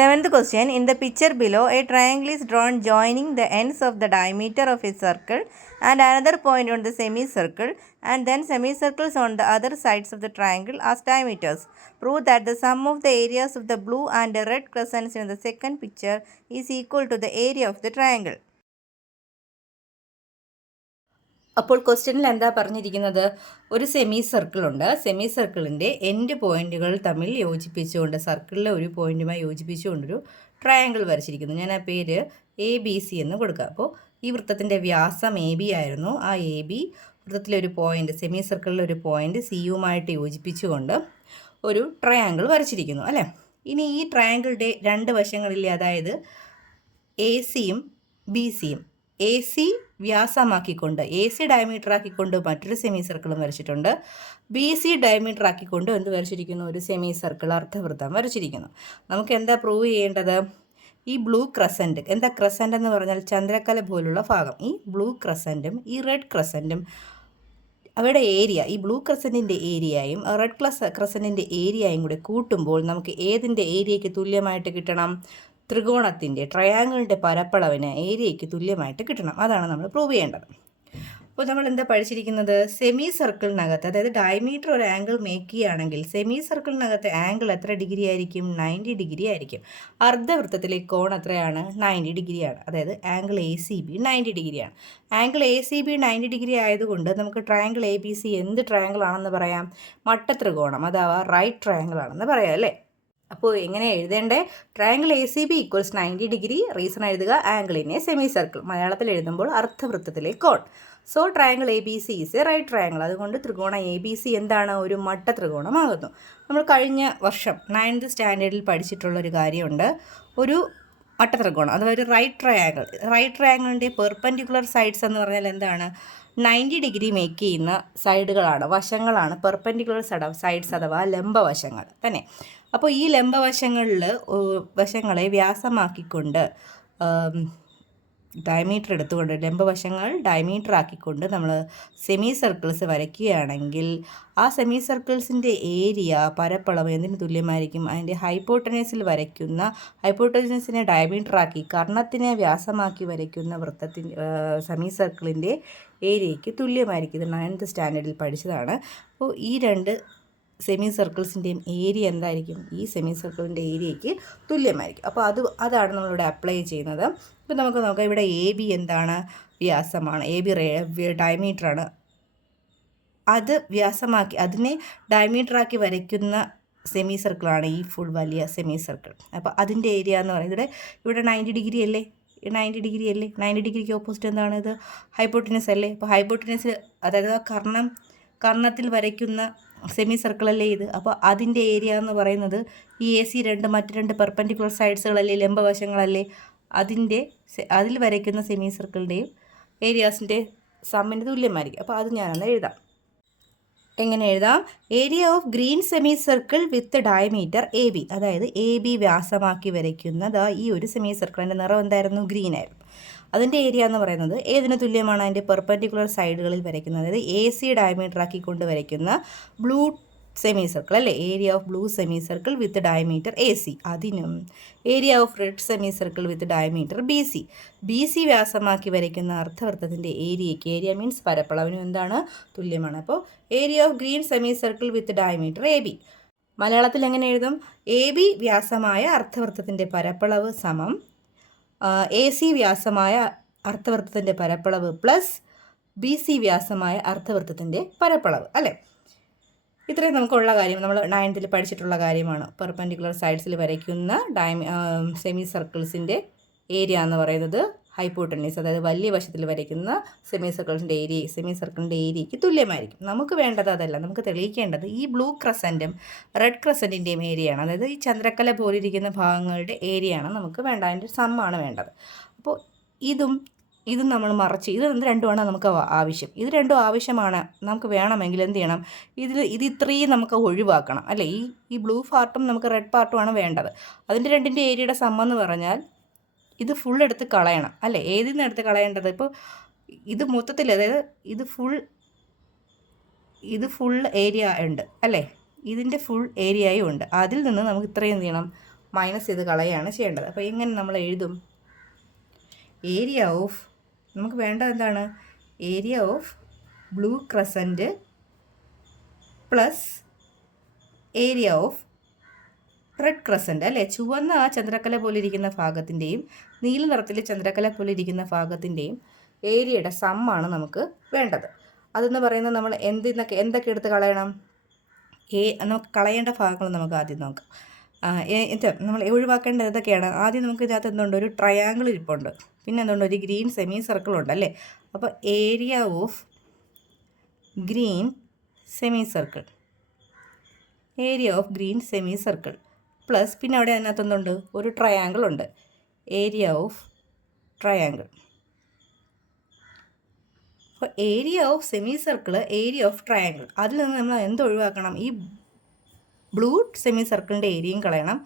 Seventh question. In the picture below, a triangle is drawn joining the ends of the diameter of a circle and another point on the semicircle, and then semicircles on the other sides of the triangle as diameters. Prove that the sum of the areas of the blue and the red crescents in the second picture is equal to the area of the triangle. അപ്പോൾ ക്വസ്റ്റ്യനിൽ എന്താ പറഞ്ഞിരിക്കുന്നത്? ഒരു semi സർക്കിളുണ്ട്. Semi സർക്കിളിൻ്റെ end പോയിന്റുകൾ തമ്മിൽ യോജിപ്പിച്ചുകൊണ്ട്, സർക്കിളിലെ ഒരു പോയിന്റുമായി യോജിപ്പിച്ചുകൊണ്ടൊരു ട്രയാങ്കിൾ വരച്ചിരിക്കുന്നു. ഞാൻ ആ പേര് ABC എന്ന് കൊടുക്കുക. അപ്പോൾ ഈ വൃത്തത്തിൻ്റെ വ്യാസം AB ആയിരുന്നു. ആ AB വൃത്തത്തിലെ ഒരു പോയിന്റ്, സെമി സർക്കിളിലെ ഒരു പോയിന്റ് സിയുമായിട്ട് യോജിപ്പിച്ചുകൊണ്ട് ഒരു ട്രയാങ്കിൾ വരച്ചിരിക്കുന്നു അല്ലേ. ഇനി ഈ ട്രയാങ്കിളിൻ്റെ രണ്ട് വശങ്ങളില്ലേ, അതായത് AC-യും BC-യും, AC വ്യാസമാക്കിക്കൊണ്ട്, AC ഡയമീറ്റർ ആക്കിക്കൊണ്ട് മറ്റൊരു സെമി സർക്കിളും വരച്ചിട്ടുണ്ട്. BC ഡയമീറ്റർ ആക്കിക്കൊണ്ട് എന്ത് വരച്ചിരിക്കുന്നു? ഒരു സെമി സർക്കിൾ, അർദ്ധവൃത്തം വരച്ചിരിക്കുന്നു. നമുക്ക് എന്താ പ്രൂവ് ചെയ്യേണ്ടത്? ഈ ബ്ലൂ ക്രസൻറ്റ്, എന്താ ക്രസൻറ്റ് എന്ന് പറഞ്ഞാൽ ചന്ദ്രക്കല പോലുള്ള ഭാഗം, ഈ ബ്ലൂ ക്രസൻറ്റും ഈ റെഡ് ക്രസൻറ്റും അവയുടെ ഏരിയ, ഈ ബ്ലൂ ക്രസൻറ്റിൻ്റെ ഏരിയയും റെഡ് ക്രസൻറ്റിൻ്റെ ഏരിയയും കൂടെ കൂട്ടുമ്പോൾ നമുക്ക് ഏതിൻ്റെ ഏരിയയ്ക്ക് തുല്യമായിട്ട് കിട്ടണം? ത്രികോണത്തിൻ്റെ, ട്രയാങ്കിളിൻ്റെ പരപ്പളവിന് ഏരിയയ്ക്ക് തുല്യമായിട്ട് കിട്ടണം. അതാണ് നമ്മൾ പ്രൂവ് ചെയ്യേണ്ടത്. അപ്പോൾ നമ്മൾ എന്താ പഠിച്ചിരിക്കുന്നത്? സെമി സർക്കിളിനകത്ത്, അതായത് ഡയമീറ്റർ ഒരു ആംഗിൾ മേക്ക് ചെയ്യുകയാണെങ്കിൽ സെമി സർക്കിളിനകത്ത് ആംഗിൾ എത്ര ഡിഗ്രി ആയിരിക്കും? 90 ഡിഗ്രി ആയിരിക്കും. അർദ്ധവൃത്തത്തിലെ കോൺ എത്രയാണ്? 90 ഡിഗ്രിയാണ്. അതായത് ആംഗിൾ ACB 90 ഡിഗ്രിയാണ്. ആംഗിൾ ACB 90 ഡിഗ്രി ആയതുകൊണ്ട് നമുക്ക് ട്രയാങ്കിൾ ABC എന്ത് ട്രയാങ്കിൾ ആണെന്ന് പറയാം? മട്ടത്രികോണം, അഥവാ റൈറ്റ് ട്രയാങ്കിൾ ആണെന്ന് പറയാം അല്ലേ. അപ്പോൾ എങ്ങനെ എഴുതേണ്ടേ? Triangle ACB equals 90 degree. Reason എഴുതുക, ആംഗിളിനെ സെമി സർക്കിൾ. മലയാളത്തിൽ എഴുതുമ്പോൾ അർദ്ധവൃത്തത്തിലെ കോൺ. So triangle ABC is a right triangle. അതുകൊണ്ട് ത്രികോണം ABC എന്താണ്? ഒരു മട്ട ത്രികോണമാകുന്നു. നമ്മൾ കഴിഞ്ഞ വർഷം 9th സ്റ്റാൻഡേർഡിൽ പഠിച്ചിട്ടുള്ളൊരു കാര്യമുണ്ട്. ഒരു മട്ട ത്രികോണം അഥവാ ഒരു റൈറ്റ് ട്രയാങ്കിൾ. റൈറ്റ് ട്രയാങ്കിളിൻ്റെ പെർപെൻഡിക്കുലർ സൈഡ്സ് എന്ന് പറഞ്ഞാൽ എന്താണ്? 90 ഡിഗ്രി മേക്ക് ചെയ്യുന്ന സൈഡുകളാണ്, വശങ്ങളാണ് പെർപെൻഡിക്കുലർ സൈഡ്സ് അഥവാ ലംബവശങ്ങൾ തന്നെ. അപ്പോൾ ഈ ലംബവശങ്ങളിൽ വശങ്ങളെ വ്യാസമാക്കിക്കൊണ്ട് ഡയമീറ്റർ എടുത്തുകൊണ്ട്, ലംബവശങ്ങൾ ഡയമീറ്റർ ആക്കിക്കൊണ്ട് നമ്മൾ സെമി സർക്കിൾസ് വരയ്ക്കുകയാണെങ്കിൽ ആ സെമി സർക്കിൾസിൻ്റെ ഏരിയ, പരപ്പളവ് എന്തിന് തുല്യമായിരിക്കും? അതിൻ്റെ ഹൈപ്പോട്ടനസിനെ ഡയമീറ്റർ ആക്കി കർണത്തിനെ വ്യാസമാക്കി വരയ്ക്കുന്ന വൃത്തത്തിൻ്റെ സെമി സർക്കിളിൻ്റെ ഏരിയയ്ക്ക് തുല്യമായിരിക്കും. ഇത് 9th സ്റ്റാൻഡേർഡിൽ പഠിച്ചതാണ്. അപ്പോൾ ഈ രണ്ട് സെമി സർക്കിൾസിൻ്റെയും ഏരിയ എന്തായിരിക്കും? ഈ സെമി സർക്കിളിൻ്റെ ഏരിയയ്ക്ക് തുല്യമായിരിക്കും. അപ്പോൾ അതാണ് നമ്മളിവിടെ അപ്ലൈ ചെയ്യുന്നത്. ഇപ്പോൾ നമുക്ക് നോക്കാം, ഇവിടെ AB എന്താണ്? വ്യാസമാണ്. AB ഡയമീറ്ററാണ്. അത് വ്യാസമാക്കി, അതിനെ ഡയമീറ്ററാക്കി വരയ്ക്കുന്ന സെമി സർക്കിളാണ് ഈ ഫുൾ വലിയ സെമി സർക്കിൾ. അപ്പോൾ അതിൻ്റെ ഏരിയ എന്ന് പറയുന്നത് ഇവിടെ 90 ഡിഗ്രി അല്ലേ, 90 ഡിഗ്രി അല്ലേ. 90 ഡിഗ്രിക്ക് ഓപ്പോസിറ്റ് എന്താണ്? ഇത് ഹൈപ്പോട്ടിനസ് അല്ലേ. അപ്പോൾ ഹൈപ്പോട്ടിനസ്, അതായത് കർണത്തിൽ വരയ്ക്കുന്ന സെമി സർക്കിളല്ലേ ഇത്. അപ്പോൾ അതിൻ്റെ ഏരിയ എന്ന് പറയുന്നത് ഈ AC മറ്റ് രണ്ട് പെർപെൻഡിക്കുലർ സൈഡ്സുകളല്ലേ, ലംബവശങ്ങളല്ലേ, അതിൽ വരയ്ക്കുന്ന സെമി സർക്കിളിൻ്റെയും ഏരിയാസിൻ്റെ സമ്മിന് തുല്യമായിരിക്കും. അപ്പോൾ അത് ഞാനൊന്ന് എഴുതാം. എങ്ങനെ എഴുതാം? Area of green semi circle with diameter AB, അതായത് AB വ്യാസമാക്കി വരയ്ക്കുന്നത് ഈ ഒരു സെമി സർക്കിളിൻ്റെ നിറം എന്തായിരുന്നു? ഗ്രീൻ ആയിരുന്നു. അതിൻ്റെ ഏരിയ എന്ന് പറയുന്നത് ഏതിന് തുല്യമാണ്? അതിൻ്റെ പെർപെൻഡിക്കുലർ സൈഡുകളിൽ വരയ്ക്കുന്നത്, അതായത് AC ഡയമീറ്റർ ആക്കിക്കൊണ്ട് വരയ്ക്കുന്ന ബ്ലൂ സെമി സർക്കിൾ അല്ലേ. Area of blue semi circle with diameter AC, അതിനും area of red semi circle with diameter BC വ്യാസമാക്കി വരയ്ക്കുന്ന അർദ്ധവൃത്തത്തിൻ്റെ ഏരിയയ്ക്ക്, ഏരിയ മീൻസ് പരപ്പളവിനും എന്താണ്? തുല്യമാണ്. അപ്പോൾ area of green semi circle with diameter AB. മലയാളത്തിൽ എങ്ങനെ എഴുതും? AB വ്യാസമായ അർദ്ധവൃത്തത്തിൻ്റെ പരപ്പളവ് സമം AC വ്യാസമായ അർദ്ധവൃത്തത്തിൻ്റെ പരപ്പളവ് പ്ലസ് BC വ്യാസമായ അർദ്ധവൃത്തത്തിൻ്റെ പരപ്പളവ് അല്ലേ. ഇത്രയും നമുക്കുള്ള കാര്യം, നമ്മൾ 9th പഠിച്ചിട്ടുള്ള കാര്യമാണ്. പെർപെൻഡിക്കുലർ സൈഡ്സിൽ വരയ്ക്കുന്ന സെമി സർക്കിൾസിൻ്റെ ഏരിയ എന്ന് പറയുന്നത് ഹൈപ്പോട്ടനീസ്, അതായത് വലിയ വശത്തിൽ വരയ്ക്കുന്ന സെമി സർക്കിളിൻ്റെ ഏരിയയ്ക്ക് തുല്യമായിരിക്കും. നമുക്ക് വേണ്ടത് അതല്ല, നമുക്ക് തെളിയിക്കേണ്ടത് ഈ ബ്ലൂ ക്രസൻറ്റും റെഡ് ക്രസൻറ്റിൻ്റെയും ഏരിയയാണ്. അതായത് ഈ ചന്ദ്രക്കല പോലിരിക്കുന്ന ഭാഗങ്ങളുടെ ഏരിയയാണ് നമുക്ക് വേണ്ട, അതിൻ്റെ സമ്മാണ് വേണ്ടത്. അപ്പോൾ ഇതും നമ്മൾ മറച്ച്, ഇത് രണ്ടുമാണ് നമുക്ക് ആവശ്യം. ഇത് രണ്ടും ആവശ്യമാണ് നമുക്ക് വേണമെങ്കിൽ എന്ത് ചെയ്യണം? ഇത് ഇത്രയും നമുക്ക് ഒഴിവാക്കണം അല്ലേ. ഈ ബ്ലൂ പാർട്ടും നമുക്ക് റെഡ് പാർട്ടുമാണ് വേണ്ടത്. അതിൻ്റെ രണ്ടിൻ്റെ ഏരിയയുടെ സമ്മെന്ന് പറഞ്ഞാൽ ഇത് ഫുൾ എടുത്ത് കളയണം അല്ലേ. ഏതിൽ നിന്ന് എടുത്ത് കളയേണ്ടത്? ഇപ്പോൾ ഇത് മൊത്തത്തിൽ, അതായത് ഇത് ഫുൾ ഏരിയ ഉണ്ട് അല്ലേ, ഇതിൻ്റെ ഫുൾ ഏരിയയും ഉണ്ട്. അതിൽ നിന്ന് നമുക്ക് ഇത്രയും എന്ത് ചെയ്യണം? മൈനസ് ചെയ്ത് കളയുകയാണ് ചെയ്യേണ്ടത്. അപ്പോൾ എങ്ങനെ നമ്മൾ എഴുതും? ഏരിയ ഓഫ്, നമുക്ക് വേണ്ടത് എന്താണ്? Area of blue crescent plus area of red crescent, അല്ലേ? ചുവന്ന ആ ചന്ദ്രക്കല പോലെ ഇരിക്കുന്ന ഭാഗത്തിൻ്റെയും നീല നിറത്തിൽ ചന്ദ്രക്കല പോലെ ഇരിക്കുന്ന ഭാഗത്തിൻ്റെയും ഏരിയയുടെ സമ്മാണ് നമുക്ക് വേണ്ടത്. അതെന്ന് പറയുന്നത് നമ്മൾ എന്തൊക്കെ എടുത്ത് കളയണം? നമുക്ക് കളയേണ്ട ഭാഗങ്ങൾ നമുക്ക് ആദ്യം നോക്കാം. നമ്മൾ ഒഴിവാക്കേണ്ടത് ഏതൊക്കെയാണ്? ആദ്യം നമുക്ക് ഇതിനകത്ത് എന്തുണ്ട്? ഒരു ട്രയാങ്കിൾ ഇരിപ്പുണ്ട്, പിന്നെ എന്തുണ്ട്? ഒരു ഗ്രീൻ സെമി സർക്കിൾ ഉണ്ട്, അല്ലേ? അപ്പോൾ area of green semi circle, area of green semi circle plus പിന്നെ അവിടെ അതിനകത്ത് എന്തുണ്ട്? ഒരു ട്രയാങ്കിൾ ഉണ്ട്, ഏരിയ ഓഫ് ട്രയാങ്കിൾ. അപ്പോൾ area of semi circle, area of triangle, അതിൽ നിന്ന് നമ്മൾ എന്ത് ഒഴിവാക്കണം? ഈ ബ്ലൂ സെമി സർക്കിളിൻ്റെ ഏരിയയും കളയണം,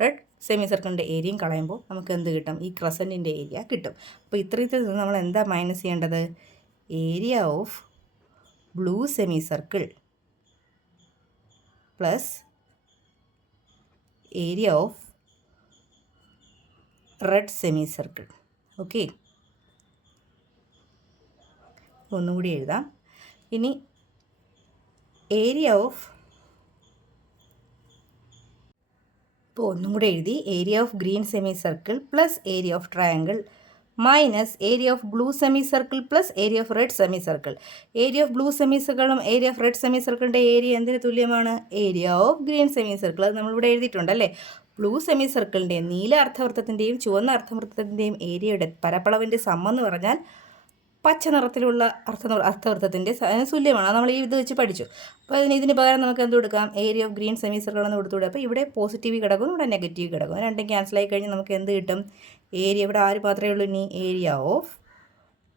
റെഡ് സെമി സർക്കിളിൻ്റെ ഏരിയയും കളയുമ്പോൾ നമുക്ക് എന്ത് കിട്ടും? ഈ ക്രസൻറ്റിൻ്റെ ഏരിയ കിട്ടും. അപ്പോൾ ഇത്രത്തിൽ നിന്ന് നമ്മൾ എന്താ മൈനസ് ചെയ്യേണ്ടത്? Area of blue semi circle plus area of red semi circle. Okay, ഒന്നുകൂടി എഴുതാം. ഇനി ഏരിയ ഓഫ്, ഇപ്പോൾ ഒന്നും കൂടെ എഴുതി, area of green semi circle plus area of triangle minus area of blue semi circle plus area of red semi circle. Area of blue semi സർക്കിളും area of red semi സർക്കിളിൻ്റെ area എന്തിന് തുല്യമാണ്? Area of green semi circle. അത് നമ്മളിവിടെ എഴുതിയിട്ടുണ്ടല്ലേ. Blue semi സർക്കിളിൻ്റെയും നീല അർദ്ധവൃത്തത്തിൻ്റെയും ചുവന്ന അർദ്ധവൃത്തത്തിൻ്റെയും ഏരിയയുടെ പരപ്പളവിൻ്റെ സമ്മെന്ന് പറഞ്ഞാൽ പച്ച നിറത്തിലുള്ള അർദ്ധവൃത്തത്തിൻ്റെ തുല്യമാണ്. നമ്മൾ ഈ ഇത് വെച്ച് പഠിച്ചു. അപ്പോൾ ഇതിന് പകരം നമുക്ക് എന്ത് കൊടുക്കാം? Area of green semi circle എന്ന് കൊടുത്തുകൂടെ. അപ്പോൾ ഇവിടെ പോസിറ്റീവ് ഘടകവും ഇവിടെ നെഗറ്റീവ് ഘടകവും രണ്ടും ക്യാൻസലായി കഴിഞ്ഞാൽ നമുക്ക് എന്ത് കിട്ടും? ഏരിയ, ഇവിടെ ആര് മാത്രമേ ഉള്ളൂ ഇനി? ഏരിയ ഓഫ്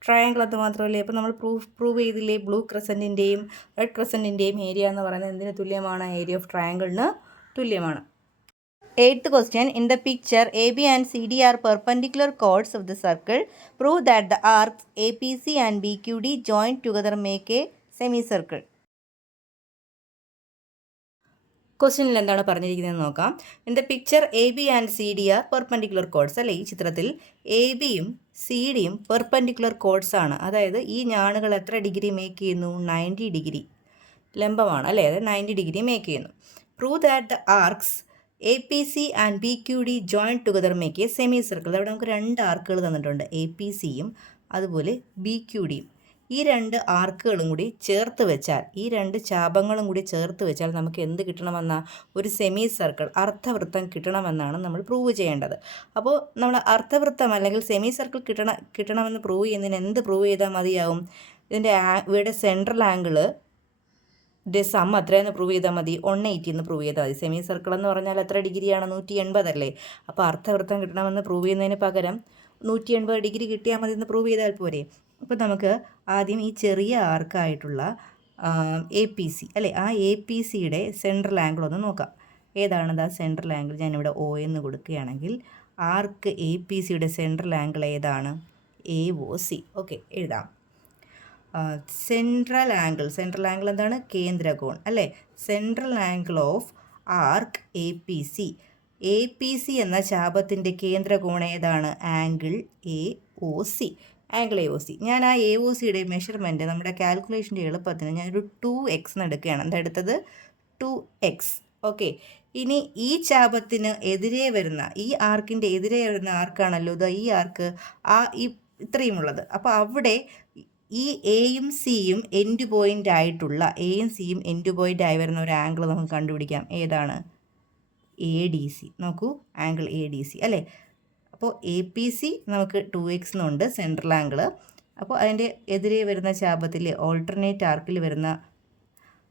ട്രയാങ്കിൾ അത് മാത്രമല്ലേ. അപ്പോൾ നമ്മൾ പ്രൂവ് ചെയ്തില്ലേ? ബ്ലൂ ക്രസൻറ്റിൻ്റെയും റെഡ് ക്രസൻറ്റിൻ്റെയും ഏരിയ എന്ന് പറയുന്നത് എന്തിന് തുല്യമാണ്? ഏരിയ ഓഫ് ട്രയാങ്കിളിന് തുല്യമാണ്. 8th question. In the picture, AB and CD are perpendicular chords of the circle. Prove that the arcs APC and BQD joined together make a semicircle. ക്വസ്റ്റ്യനിൽ എന്താണ് പറഞ്ഞിരിക്കുന്നത് നോക്കാം. In the picture A B and C D are perpendicular chords, അല്ലേ? ഈ ചിത്രത്തിൽ A ബിയും C ഡിയും perpendicular codes ആണ്. അതായത് ഈ ഞാണുകൾ എത്ര ഡിഗ്രി മേക്ക് ചെയ്യുന്നു? 90 ഡിഗ്രി ലംബമാണ്, അല്ലേ? അതായത് 90 ഡിഗ്രി മേക്ക് ചെയ്യുന്നു. Prove that the arcs A P C and B Q D join together make A semi circle. അവിടെ നമുക്ക് 2 ആർക്കുകൾ തന്നിട്ടുണ്ട്, എ പി സിയും അതുപോലെ ബി ക്യു ഡിയും. ഈ 2 ആർക്കുകളും കൂടി ചേർത്ത് വെച്ചാൽ, ഈ 2 ചാപങ്ങളും കൂടി ചേർത്ത് വെച്ചാൽ നമുക്ക് എന്ത് കിട്ടണമെന്നാ? ഒരു സെമി സർക്കിൾ, അർദ്ധവൃത്തം കിട്ടണമെന്നാണ് നമ്മൾ പ്രൂവ് ചെയ്യേണ്ടത്. അപ്പോൾ നമ്മൾ അർദ്ധവൃത്തം അല്ലെങ്കിൽ സെമി സർക്കിൾ കിട്ടണമെന്ന് പ്രൂവ് ചെയ്യുന്നതിന് എന്ത് പ്രൂവ് ചെയ്താൽ മതിയാവും? ഇവിടെ സെൻട്രൽ ആംഗിള് സം എത്രയെന്ന് പ്രൂവ് ചെയ്താൽ മതി? 180 എന്ന് പ്രൂവ് ചെയ്താൽ മതി. സെമി സർക്കിൾ എന്ന് പറഞ്ഞാൽ എത്ര ഡിഗ്രിയാണ്? 180 അല്ലേ? അപ്പോൾ അർദ്ധവൃത്തം കിട്ടണമെന്ന് പ്രൂവ് ചെയ്യുന്നതിന് പകരം 180 ഡിഗ്രി കിട്ടിയാൽ മതി എന്ന് പ്രൂവ് ചെയ്താൽ പോരെ. അപ്പോൾ നമുക്ക് ആദ്യം ഈ ചെറിയ ആർക്കായിട്ടുള്ള എ പി സി, അല്ലേ? ആ എ പി സിയുടെ സെൻട്രൽ ആംഗിൾ ഒന്ന് നോക്കാം. ഏതാണത് ആ സെൻട്രൽ ആംഗിൾ? ഞാനിവിടെ ഒ എന്ന് കൊടുക്കുകയാണെങ്കിൽ ആർക്ക് എ പി സിയുടെ സെൻട്രൽ ആംഗിൾ ഏതാണ്? A O C. ഓക്കെ, എഴുതാം. സെൻട്രൽ ആംഗിൾ എന്താണ്? കേന്ദ്രകോൺ, അല്ലേ? Central angle of arc A P C. A P C എന്ന ചാപത്തിൻ്റെ കേന്ദ്രകോൺ ഏതാണ്? Angle A O C. Angle A O C. ഞാൻ ആ എ ഒ സിയുടെ മെഷർമെൻറ്റ് നമ്മുടെ കാൽക്കുലേഷൻ്റെ എളുപ്പത്തിന് ഞാനൊരു 2x എടുക്കുകയാണ്. എന്താ എടുത്തത്? 2x. ഓക്കെ, ഇനി ഈ ചാപത്തിന് എതിരെ വരുന്ന, ഈ ആർക്കിൻ്റെ എതിരെ വരുന്ന ആർക്കാണല്ലോ ഇത്, ഈ ആർക്ക് ഇത്രയും ഉള്ളത്. അപ്പോൾ അവിടെ ഈ എയും സിയും എൻഡ് പോയിൻ്റ് ആയിട്ടുള്ള, എയും സിയും എൻഡ് പോയിൻ്റ് ആയി വരുന്ന ഒരു ആംഗിൾ നമുക്ക് കണ്ടുപിടിക്കാം. ഏതാണ്? A D C. നോക്കൂ, ആംഗിൾ എ ഡി സി, അല്ലേ? അപ്പോൾ എ പി സി നമുക്ക് 2x എന്നുണ്ട് സെൻട്രൽ ആംഗിൾ. അപ്പോൾ അതിൻ്റെ എതിരെ വരുന്ന ചാപത്തിൽ ഓൾട്ടർനേറ്റ് ആർക്കിൽ വരുന്ന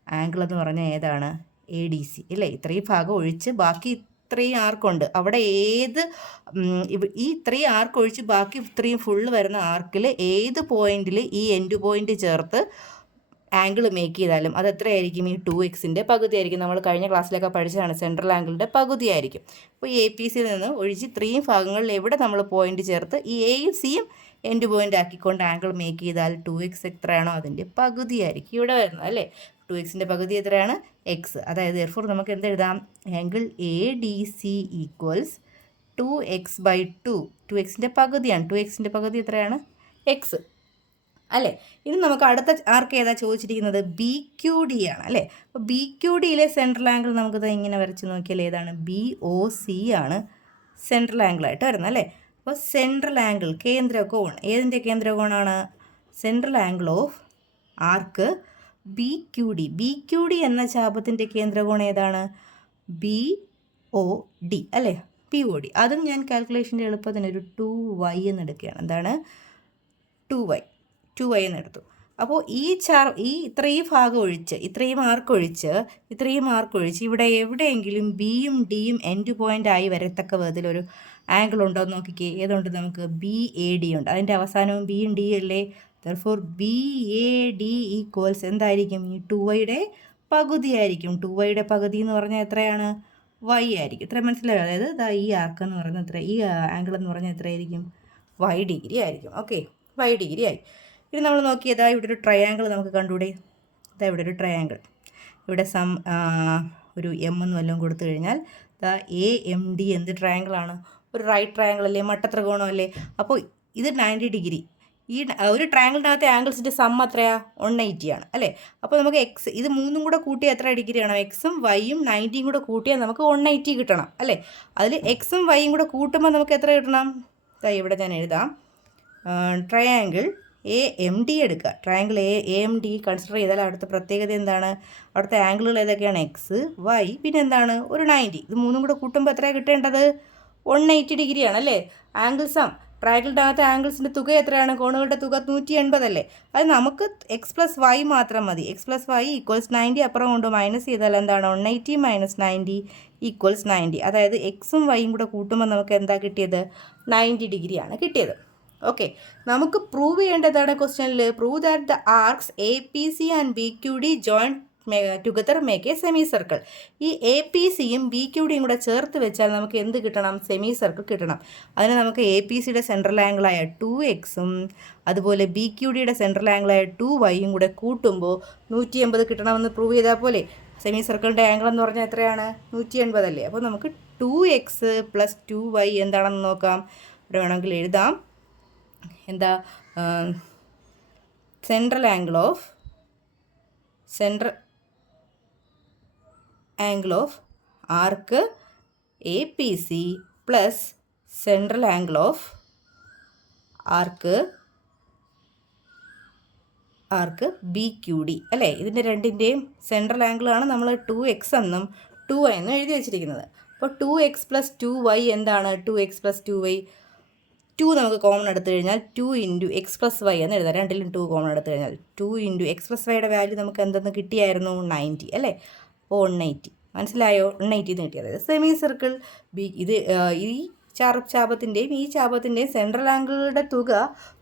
ആംഗിൾ എന്ന് പറഞ്ഞാൽ ഏതാണ്? എ ഡി സി, അല്ലേ? ഇത്രയും ഭാഗം ഒഴിച്ച് ബാക്കി ഇത്രയും ആർക്കുണ്ട്. അവിടെ ഈ ഇത്രയും ആർക്ക് ഒഴിച്ച് ബാക്കി ഇത്രയും ഫുള്ള് വരുന്ന ആർക്കിൽ ഏത് പോയിന്റിൽ ഈ എൻഡ് പോയിന്റ് ചേർത്ത് ആംഗിൾ മേക്ക് ചെയ്താലും അത് എത്രയായിരിക്കും? ഈ 2xൻ്റെ പകുതി ആയിരിക്കും. നമ്മൾ കഴിഞ്ഞ ക്ലാസ്സിലൊക്കെ പഠിച്ചതാണ്, സെൻട്രൽ ആംഗിളിൻ്റെ പകുതി ആയിരിക്കും. അപ്പോൾ എ പി സിയിൽ നിന്ന് ഒഴിച്ച് ഇത്രയും ഭാഗങ്ങളിൽ എവിടെ നമ്മൾ പോയിന്റ് ചേർത്ത് ഈ എയും സിയും എൻഡ് പോയിന്റ് ആക്കിക്കൊണ്ട് ആംഗിൾ മേക്ക് ചെയ്താൽ 2x എത്രയാണോ അതിൻ്റെ പകുതി ആയിരിക്കും ഇവിടെ വരുന്നത്, അല്ലേ? 2x പകുതി എത്രയാണ് എക്സ്. അതായത് therefore നമുക്ക് എന്തെഴുതാം, angle A D C equals 2x/2. 2x പകുതിയാണ്. 2x പകുതി എത്രയാണ് എക്സ് അല്ലേ. ഇനി നമുക്ക് അടുത്ത ആർക്ക് ഏതാ ചോദിച്ചിരിക്കുന്നത്, ബി ക്യു ഡി ആണ് അല്ലേ. അപ്പോൾ ബി ക്യു ഡിയിലെ സെൻട്രൽ ആംഗിൾ നമുക്കിത് ഇങ്ങനെ വരച്ച് നോക്കിയാൽ ഏതാണ്, ബി ഒ സി ആണ് സെൻട്രൽ ആംഗിളായിട്ട് വരുന്നത് അല്ലേ. അപ്പോൾ സെൻട്രൽ ആംഗിൾ കേന്ദ്രകോൺ, ഏതിൻ്റെ കേന്ദ്രകോണാണ്, central angle of arc B Q D. B Q D എന്ന ചാപത്തിൻ്റെ കേന്ദ്രകോൺ ഏതാണ്, ബി ഒ ഡി അല്ലേ, പി ഒ ഡി. അതും ഞാൻ കാൽക്കുലേഷൻ്റെ എളുപ്പത്തിന് ഒരു 2y എന്ന് എടുക്കുകയാണ്. എന്താണ് 2y എന്നെടുത്തു. അപ്പോൾ ഈ ഇത്രയും ഭാഗം ഒഴിച്ച്, ഇത്രയും മാർക്ക് ഒഴിച്ച് ഇവിടെ എവിടെയെങ്കിലും ബിയും ഡിയും എൻഡ് പോയിൻ്റ് ആയി വരത്തക്ക വിധത്തിലൊരു ആംഗിൾ ഉണ്ടോ എന്ന് നോക്കിക്കേ. ഏതുണ്ട്, നമുക്ക് ബി എ ഡി ഉണ്ട്. അതിൻ്റെ അവസാനവും ബിയും ഡി അല്ലേ. therefore B A D equals എന്തായിരിക്കും, ഈ 2y പകുതി ആയിരിക്കും. 2y പകുതി എന്ന് പറഞ്ഞാൽ എത്രയാണ്, y ആയിരിക്കും. ഇത്ര മനസ്സിലായോ. അതായത് ഈ ആർക്ക് എന്ന് പറയുന്നത് ഈ ആംഗിൾ എന്ന് പറഞ്ഞാൽ എത്രയായിരിക്കും, y ഡിഗ്രി ആയിരിക്കും. ഓക്കെ, y ഡിഗ്രി ആയി. ഇനി നമ്മൾ നോക്കിയതാ ഇവിടെ ഒരു ട്രയാങ്കിൾ നമുക്ക് കണ്ടുകൂടെ. ഇതാ ഇവിടെ ഒരു ട്രയാങ്കിൾ, ഇവിടെ ഒരു എം എന്ന് വല്ലതും കൊടുത്തു കഴിഞ്ഞാൽ എ എം ഡി എന്ത് ട്രയാങ്കിളാണ്, ഒരു റൈറ്റ് ട്രയാങ്കിൾ അല്ലേ, മട്ടത്രികോണം അല്ലേ. അപ്പോൾ ഇത് 90 ഡിഗ്രി. ഈ ഒരു ട്രയാങ്കിളിനകത്തെ ആംഗിൾസിൻ്റെ സം എത്രയാ, 180 ആണ് അല്ലേ. അപ്പോൾ നമുക്ക് എക്സ് ഇത് മൂന്നും കൂടെ കൂട്ടിയാൽ എത്ര ഡിഗ്രി ആണ്, എക്സും വൈയും 90യും കൂടെ കൂട്ടിയാൽ നമുക്ക് 180 കിട്ടണം അല്ലേ. അതിൽ എക്സും വൈയും കൂടെ കൂട്ടുമ്പോൾ നമുക്ക് എത്ര കിട്ടണം, ഇവിടെ ഞാൻ എഴുതാം, ട്രയാങ്കിൾ എ എം ഡി എടുക്കുക. Triangle A M D consider ചെയ്താൽ അവിടുത്തെ പ്രത്യേകത എന്താണ്, അവിടുത്തെ ആംഗിളുകൾ ഏതൊക്കെയാണ്, എക്സ് വൈ പിന്നെ എന്താണ് ഒരു 90. ഇത് മൂന്നും കൂടെ കൂട്ടുമ്പോൾ എത്രയാണ് കിട്ടേണ്ടത്, 180 ഡിഗ്രിയാണ് അല്ലേ. ആംഗിൾ സം, ട്രയാങ്കിളിൻ്റെ അകത്തെ ആംഗിൾസിൻ്റെ തുക എത്രയാണ്, കോണുകളുടെ തുക 180 അല്ലേ. അത് നമുക്ക് എക്സ് പ്ലസ് വൈ മാത്രം മതി. എക്സ് പ്ലസ് വൈ ഈക്വൽസ് 90 അപ്പുറം കൊണ്ട് മൈനസ് ചെയ്താൽ എന്താണ്, 180 മൈനസ് 90 ഈക്വൽസ് 90. അതായത് എക്സും വൈയും കൂടെ കൂട്ടുമ്പോൾ നമുക്ക് എന്താ കിട്ടിയത്, 90 ഡിഗ്രിയാണ് കിട്ടിയത്. ഓക്കെ, നമുക്ക് പ്രൂവ് ചെയ്യേണ്ടതാണ് ക്വസ്റ്റ്യനിൽ, prove that the arcs A P C and B Q D join together make A semi circle. ഈ എ പി സിയും ബി ക്യു ഡിയും കൂടെ ചേർത്ത് വെച്ചാൽ നമുക്ക് എന്ത് കിട്ടണം, സെമി സർക്കിൾ കിട്ടണം. അതിന് നമുക്ക് എ പി സിയുടെ സെൻട്രൽ ആംഗിളായ 2x അതുപോലെ ബി ക്യു ഡിയുടെ സെൻട്രൽ ആംഗിളായ 2y കൂടെ കൂട്ടുമ്പോൾ 180 കിട്ടണമെന്ന് പ്രൂവ് ചെയ്താൽ പോലെ. സെമി സർക്കിളിൻ്റെ ആംഗിൾ എന്ന് പറഞ്ഞാൽ എത്രയാണ്, 180 അല്ലേ. അപ്പോൾ നമുക്ക് 2x + 2y എന്താണെന്ന് നോക്കാം. ഇവിടെ വേണമെങ്കിൽ എഴുതാം, എന്താ, central angle of arc A P C plus central angle of arc B Q D അല്ലേ. ഇതിൻ്റെ രണ്ടിൻ്റെയും സെൻട്രൽ ആംഗിളാണ് നമ്മൾ 2x എന്നും 2y എന്നും എഴുതി വെച്ചിരിക്കുന്നത്. അപ്പോൾ 2x + 2y എന്താണ്, 2x + 2y, 2 നമുക്ക് കോമൺ എടുത്തു കഴിഞ്ഞാൽ 2 × x + y എന്ന് എഴുതാം. രണ്ടിലും 2 കോമൺ എടുത്തു കഴിഞ്ഞാൽ 2 × x + y വാല്യൂ നമുക്ക് എന്തെന്ന് കിട്ടിയായിരുന്നു, 90 അല്ലേ. അപ്പോൾ 180 മനസ്സിലായോ, 180 എന്ന് കിട്ടി. അതായത് സെമി സർക്കിൾ ഇത് ഈ ചാപത്തിൻ്റെയും ഈ ചാപത്തിൻ്റെയും സെൻട്രൽ ആംഗിളുടെ തുക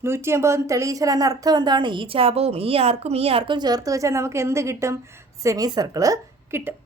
180 തെളിയിച്ചാൽ അതിന് അർത്ഥം എന്താണ്, ഈ ചാപവും ഈ ആർക്കും ചേർത്ത് വെച്ചാൽ നമുക്ക് എന്ത് കിട്ടും, സെമി സർക്കിൾ കിട്ടും.